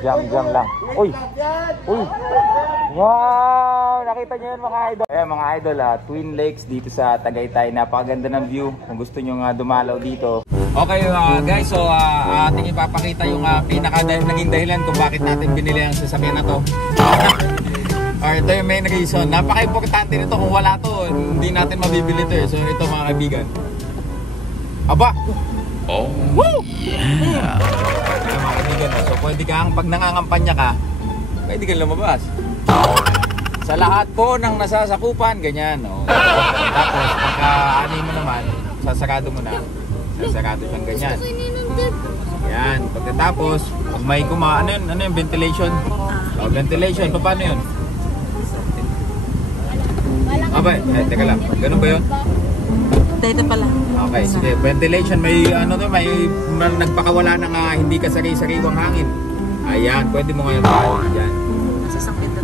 Jam lang. Uy! Uy! Wow! Nakita nyo yun mga idol. Ayan mga idol, Twin Lakes dito sa Tagaytay. Napakaganda ng view kung gusto nyo dumalaw dito. Okay guys, so ating ipapakita yung naging dahilan kung bakit natin binili ang sasakyan na to. Or ito yung main reason. Napaka-importante nito, kung wala to, hindi natin mabibili to. So ito mga kaibigan. Aba! Oh! Woo! Yeah! Mga kaibigan, so pwede kang, pag nangangampanya ka, pwede kang lumabas. Sa lahat po ng nasasakupan, ganyan. Oh. Tapos, pagka-ani mo naman, sasarado mo na. Sasarado siyang ganyan. Yan. Pagkatapos, pag may ano yung ventilation? Oh, ventilation, paano yun? Abay, teka lang. Ganun ba yun? Dito pala. Okay, sige. Ventilation, may may nagpakawala ng hindi kasari-sariwang hangin. Ayan, pwede mo ngayon tayo. Ayan. Nasasangkit na.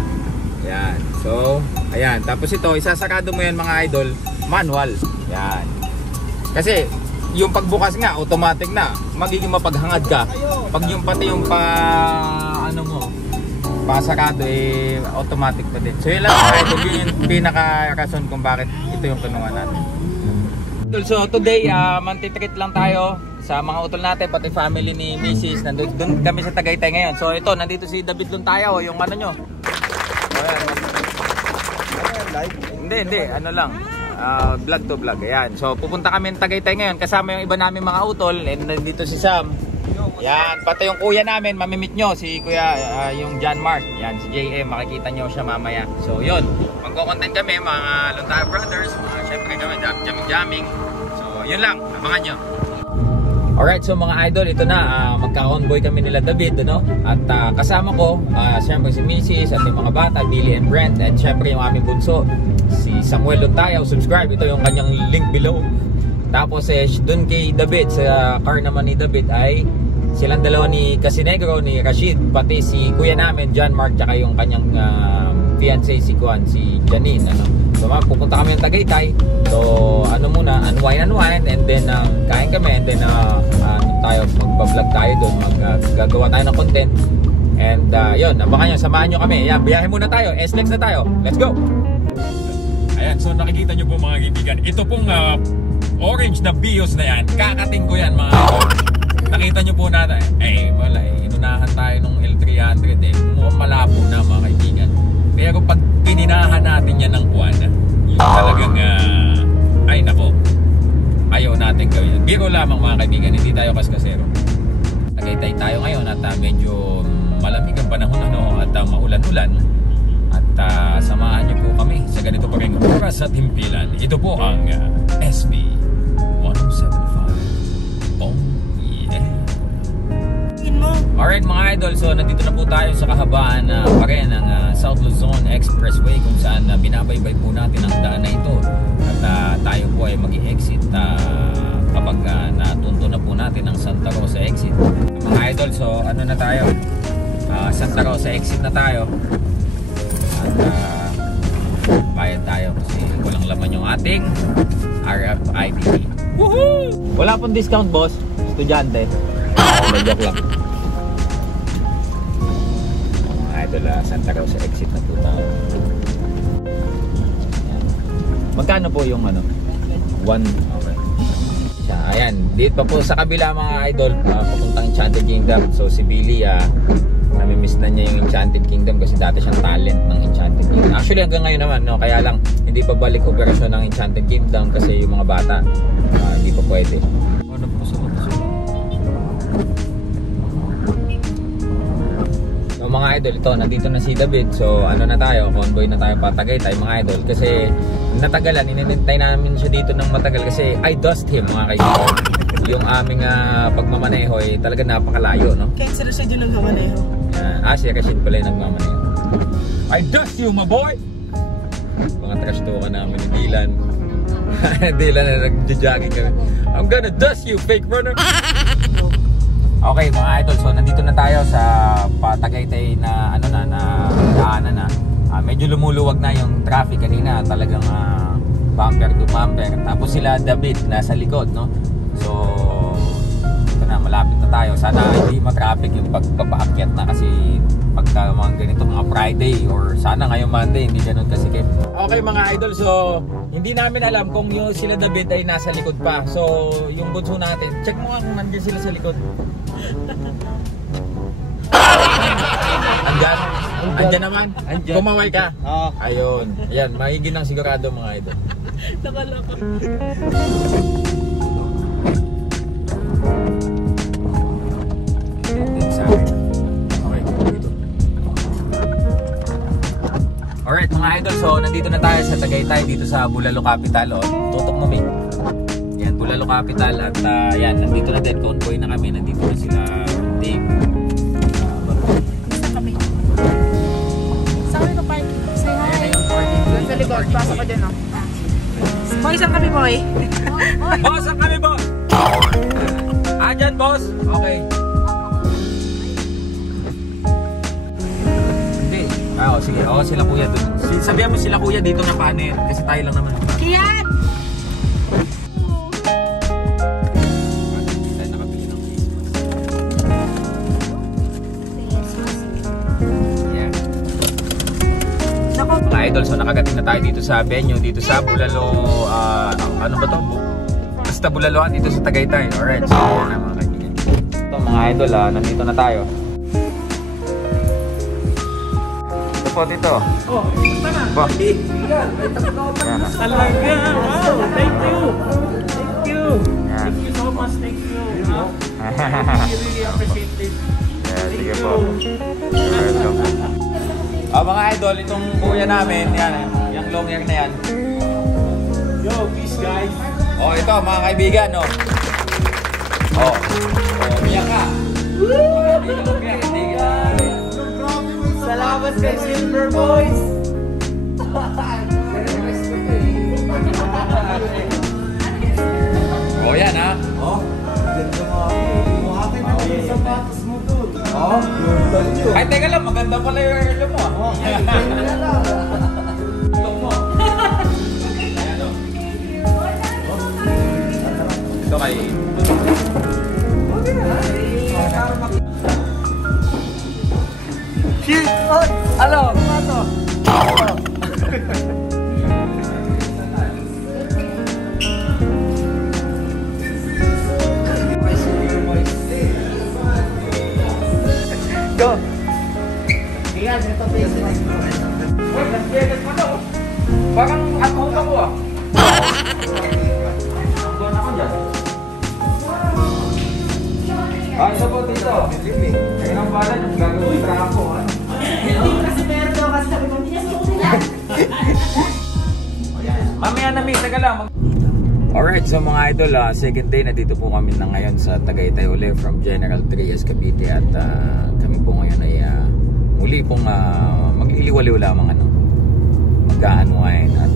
Ayan. So, ayan. Tapos ito, isasarado mo yan mga idol, manual. Ayan. Kasi, yung pagbukas nga, automatic na. Magiging mapaghangad ka. Pag yung pati yung pasarado, automatic pa din. So, yun lang mga idol, yun yung pinaka-rason kung bakit ito yung kinuha natin. So today, manti-treat lang tayo sa mga utol natin, pati family ni Mrs. Nandun kami sa Tagaytay ngayon. So ito, nandito si David Luntayo, yung ano nyo. Hindi, ano lang, vlog to vlog, ayan. So pupunta kami ng Tagaytay ngayon, kasama yung iba namin mga utol, and nandito si Sam. Yan, pati yung kuya namin, mamimit nyo, si kuya, yung John Mark. Yan, si JM, makikita nyo siya mamaya. So yun, magko-content kami, mga Luntayo Brothers, syempre kami, jamming. So yun lang, abangan nyo. Alright, so mga idol, ito na, magka-convoy kami nila David, no? At kasama ko, syempre si Mrs. at yung mga bata, Billy and Brent, at syempre yung aming bunso, si Samuel Luntayo. Subscribe, ito yung kanyang link below. Tapos dun kay David, sa car naman ni David ay silang dalawa ni Casinegro, ni Rashid, pati si kuya namin, John Mark, tsaka yung kanyang fiancé, si Janine. So pupunta kami ng Tagaytay. So muna, unwind, and then kain kami, and then magpa-vlog tayo doon, gagawa tayo ng content. And yun, abangan nyo, samahan nyo kami. Yan, biyahe muna tayo, SLEX na tayo. Let's go! Ayan, so nakikita nyo po mga kaibigan, ito pong orange na Vios na yan, kakating ko yan mga nakita nyo po natin, wala inunahan tayo nung L300 mukhang malabo na mga kaibigan. Pero pag pininahan natin yan ng buwan, yung talagang ay nako, ayaw natin gawin. Biro lamang mga kaibigan, hindi tayo kaskasero. Tagaytay tayo ngayon at medyo malamig ang panahon at maulan-ulan. At samahan nyo po kami sa ganito pa rin oras at himpilan. Ito po ang SB 107.5. Oh yeah. Alright mga idol, so nandito na po tayo sa kahabaan pa rin ng South Luzon Expressway, kung saan binabaybay po natin ang daan na ito. At tayo po ay mag-i-exit kapag natunto na po natin ang Santa Rosa exit. Mga idol, so ano na tayo? Santa Rosa exit na tayo. At bayad tayo kasi walang laman yung ating RFID. Woohoo! Wala pong discount, boss. Estudyante. Joke lang. Idol, Santa Rosa exit na po tayo. Magkano po yung okay. Ayan, dito pa po sa kabila mga idol, papuntang Enchanted Kingdom. So si Billy, namimiss na niya yung Enchanted Kingdom kasi dati siyang talent ng Enchanted Kingdom. Actually hanggang ngayon naman, no, kaya lang hindi pa balik operasyon ng Enchanted Kingdom kasi yung mga bata hindi pa pwede. So mga idol, ito nandito na si David. So ano na tayo, convoy na tayo pa Tagaytay mga idol, kasi natagalan, inintay namin siya dito ng matagal kasi I dust him mga kaibigan. Yung aming pagmamaneho ay talaga napakalayo, no? Kaya sila siya din nagmamaneho. Si Rashid pala yung nagmamaneho. I dust you, my boy! Mga trash talk namin ni Dylan. Dylan na nag-jogging kami. I'm gonna dust you, fake runner! Okay mga idol, so nandito na tayo sa Tagaytay na daanan na. Medyo lumuluwag na yung traffic kanina, talagang bumper to bumper. Tapos sila David nasa likod, no? So ito na, malapit na na tayo. Sana hindi ma-traffic yung pagpapaakyat na kasi pagka mga ganito, mga Friday or sana ngayong Monday, hindi ganun kasi kayo. Okay mga idol, so hindi namin alam kung yung sila David ay nasa likod pa. So yung bunso natin, check mo nga kung nandiyan sila sa likod. Andyan? Andyan naman? Andyan. Kumaway ka? Oo. Ayun. Ayan, mahigin lang sigurado mga idol. Nakalaka. Okay, dito. Alright mga idol, so nandito na tayo sa Tagaytay dito sa Bulalo Capital. Tutok mo May. Yan, Bulalo Capital at yan, nandito na din, convoy na kami. Nandito na sila Dave. Saan kami? Saan kami pa-park? Say hi. Ayan na yung parking. Doon sa likod, pasok ka dyan, no? Boy, saan kami, boy? Boss, saan kami, boss? Dyan, boss? Okay. Hindi. Oo, sige. Oo, sila kuya doon. Sabihan mo sila kuya dito na paano kasi tayo lang naman. Kian! Mga idol, so nakagating na tayo dito sa venue, dito sa Bulalo, ano ba to? Basta Bulaloan dito sa Tagaytay. Alright, so yan na mga kaibigan. Ito mga idol, nandito na tayo. Ito po dito. Oh, ito na. Ba? Yan. Talaga! Wow! Thank you! Thank you! Yan. Thank you so much, thank you! We really appreciate it. Yeah, sige po. Welcome. Mga idol, itong kuya namin, yan, yung long hair na yan. Yo, peace guys! Oh, ito mga kaibigan, no. Oh, umiyak ka. Salamat kay Silver Boys! Oh, yan ha. Oh, ganda mo akin na yung sapatos mo doon. Oh, ay, teka lang, maganda pala yung hairlo mo. Oh, itong mo. Ayan o. Ito kay... shit! Ano? Ano? Go! Iyan, ito pa yung Uy, nag-jeget mo na o. Parang alcohol ako ah. Doon ako dyan. Ito po dito. Kaya ang bala yung gagawin trako. Kasi meron daw kasi sabi mo, Mamaya na may, taga lang. Alright, so mga idol, second day na dito po kami na ngayon sa Tagaytay uli from General Trias, Cavite at kami po ngayon ay muli pong magliliwaliw lamang mag-unwind at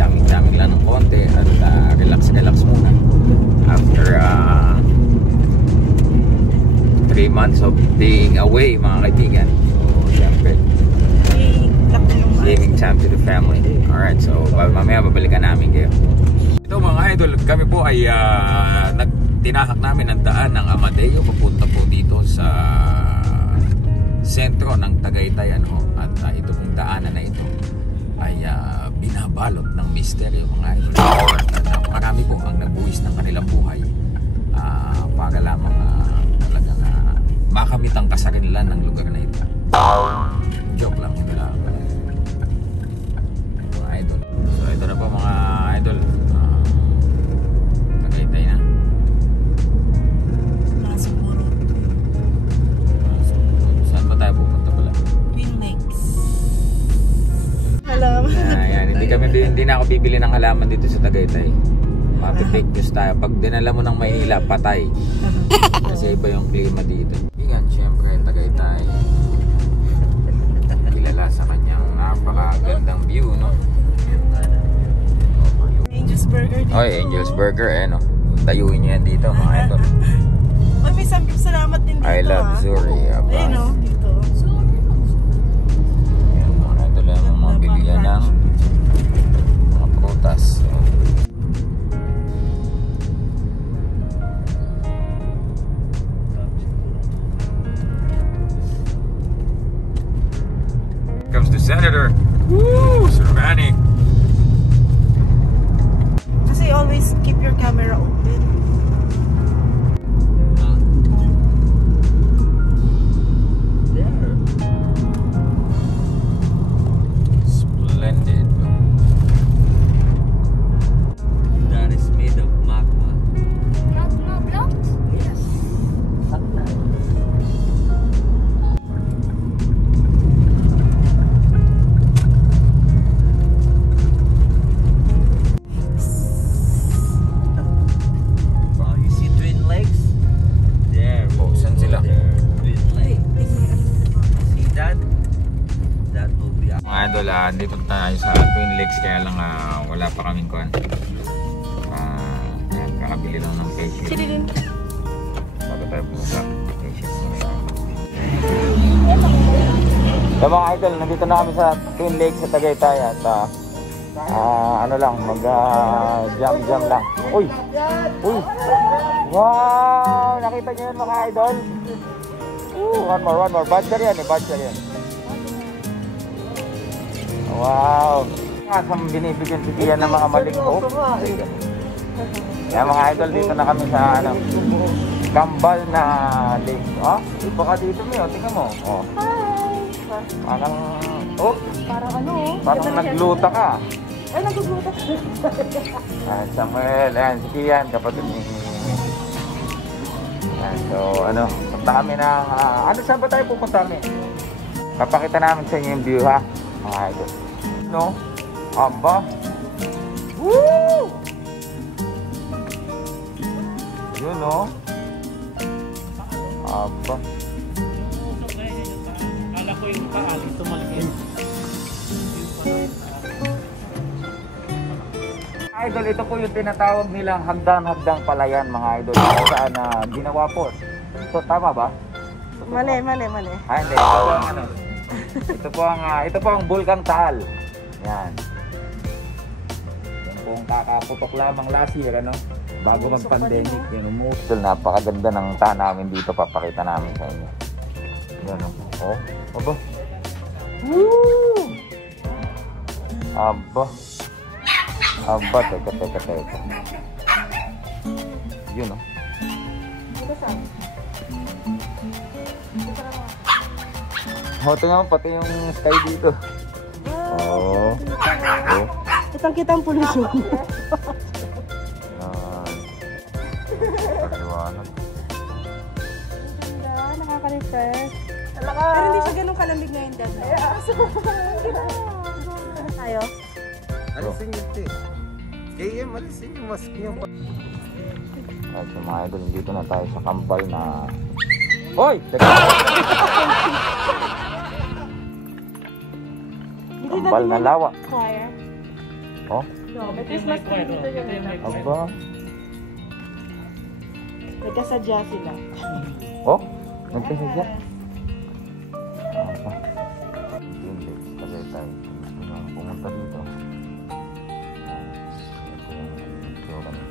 jamming lang ng konti at relax muna after 3 months of being away mga kaibigan. So syempre giving time to the family. Alright, so mamaya babalikan namin kayo. Ito mga idol, kami po ay tinahak namin ang daan ng Amadeo papunta po dito sa sentro ng Tagaytay at ito pong daanan na ito ay binabalot ng misteryo mga idol. At marami po ang nagbuwis ng kanilang buhay para lamang talagang makamit ang kasarinlan ng lugar na ito. Joke lang yun lang. Idol. So ito na po mga idol. Tagaytay na. siguro. Saan ba tayo pupunta pala? Twin Lakes. Halaman. Ayan, hindi na ako bibili ng halaman dito sa Tagaytay. Mapipake news tayo. Pag dinala mo ng Maynila, patay. Kasi iba yung klima dito. Yan, syempre Tagaytay. Kilala sa kanyang napakagandang view, no? Angel's Burger dito. Oy, Angel's Burger, no? Tayuin nyo yan dito, mga idol. Oy, may samgyup salamat din dito. I love Zuri. Ayun, no? Dito. Ayan, mga idol, yung mga bilihan ng mga prutas. weather. Woo! Ceramic. Kasi always keep your camera open. Splendid. That is made of magma. Magma blocks? Yes. So you see twin lakes? There. Oh, saan sila? There. Twin lakes. See that? That will be our Mga idol, dito tayo sa Twin Lakes kaya lang wala pa kaming kuhan. Ayan, kakabili lang ng face shield. Sige din. Bago tayo pumunta. Face shield muna. So mga idol, nandito na kami sa Twin Lakes sa Tagaytay at ano lang, jam lang. Uy! Uy! Wow! Nakita niyo yun mga idol? One more. Badger yan. Wow! Kasang binibigyan si Tia ng mga maling hope. Kaya mga idol, dito na kami sa Kambal na lake. Oh, baka dito mo, tingnan mo. Oh. Parang, Parang ano? parang nagluta ka. Ay, nagugluta. Samuel, ayan, si Kian, kapatid ni. Ayan, so ano, punta kami ng, saan ba tayo pupunta kami? Papakita namin sa inyo yung view ha, mga idol. No? Aba? Woo! Yun no? Aba? Kala ko yung paalis tumalikin. Idol, ito po yung tinatawag nilang hagdan-hagdang palayan mga idol. Kung saan ginawa po. So tama ba? Mali. Hindi. Ito po ang Bulkang Taal. Yan. Yan po ang kakaputok lamang last year, ano? Bago mag-pandemic. Yan, idol, napakaganda ng namin dito. Papakita namin sa inyo. Yan, oh. Aba. Woo! Aba, teka. Yun, oh. Tingnan mo, pati yung sky dito. Oh. Kitang-kitang pulusyon. Pagliwanag. Nakaka-refresh. Pero hindi siya ganun kalamig ngayon, Dad. Tayo? Alisin nyo ito eh. KM, alisin yung mask nyo. At sa mga idol, dito na tayo sa Kambal na... Hoy! Kambal na lawa. Fire. Oh? May Christmas tree dito yun. Aba. Nagkasadya sila. Oh? Nagkasadya? Aba. Hindi, tagay tayo. Pumunta dito. Ito yung itsura niya.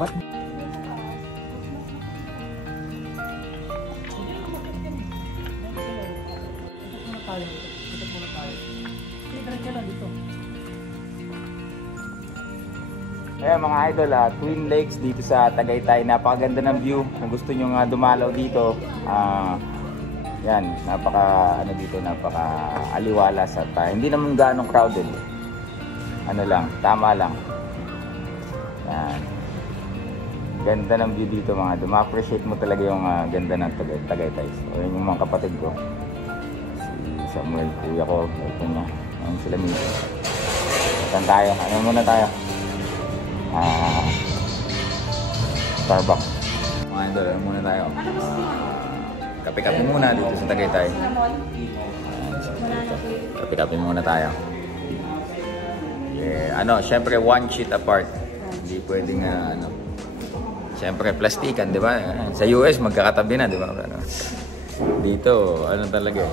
Ba't? Ayan mga idol, Twin Lakes dito sa Tagaytay. Napakaganda ng view. Kung gusto nyo dumalaw dito, yan, napaka aliwalas at hindi naman gaano crowded. Ano lang, tama lang. Yan. Ganda ng view dito mga idol. Ma-appreciate mo talaga yung ganda ng Tagaytay. So yun yung mga kapatid ko. Si Samuel, kuya ko, ito niya. Ayun sila dito. Saan tayo? Ano muna tayo? Starbucks. Mga idol, ano muna tayo? Kape-kape muna dito sa Tagaytay. Kape-kape muna tayo. Syempre one sheet apart. Hindi pwedeng syempre plastikan, di ba? Sa US magkakatabi na, di ba? Dito, talaga eh.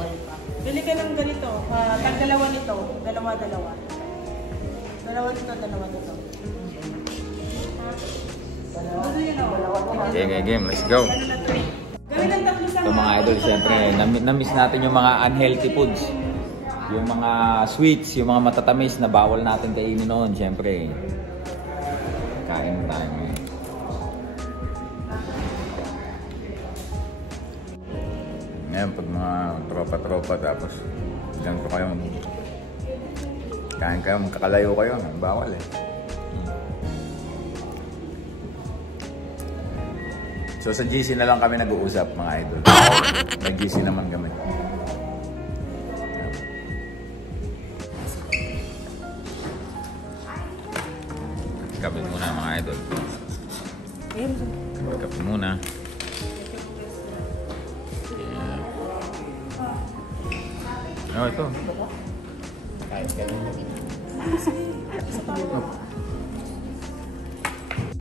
Bili ka ng ganito. Tag-dalawa nito. Dalawa. Dalawa nito. Okay, game. Let's go. So mga idol, siyempre, na-miss natin yung mga unhealthy foods. Yung mga sweets, yung mga matatamis na bawal natin kainin noon, siyempre. Kain tayo ngayon. Ngayon, pag mga tropa-tropa, tapos ganito kayo, kain kayo, magkakalayo kayo, bawal eh. So sa GC na lang kami nag-uusap, mga idol. May GC naman kami. Kapit muna, mga idol. Kapit muna. Yeah. Oh, ito.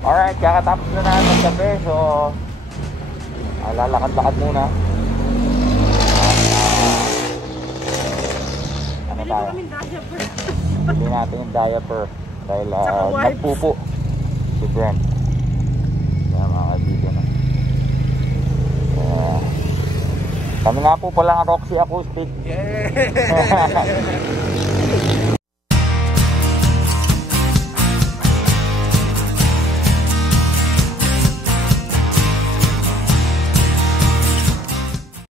Alright, kakatapos na natin ng kape. So, lalakad-lakad muna. Ano tayo? Bili natin yung diaper. Dahil nagpupo si Brent. Kaya mga kaibigan na. Kami nga po pala ang Roxy Acoustic. Yeah!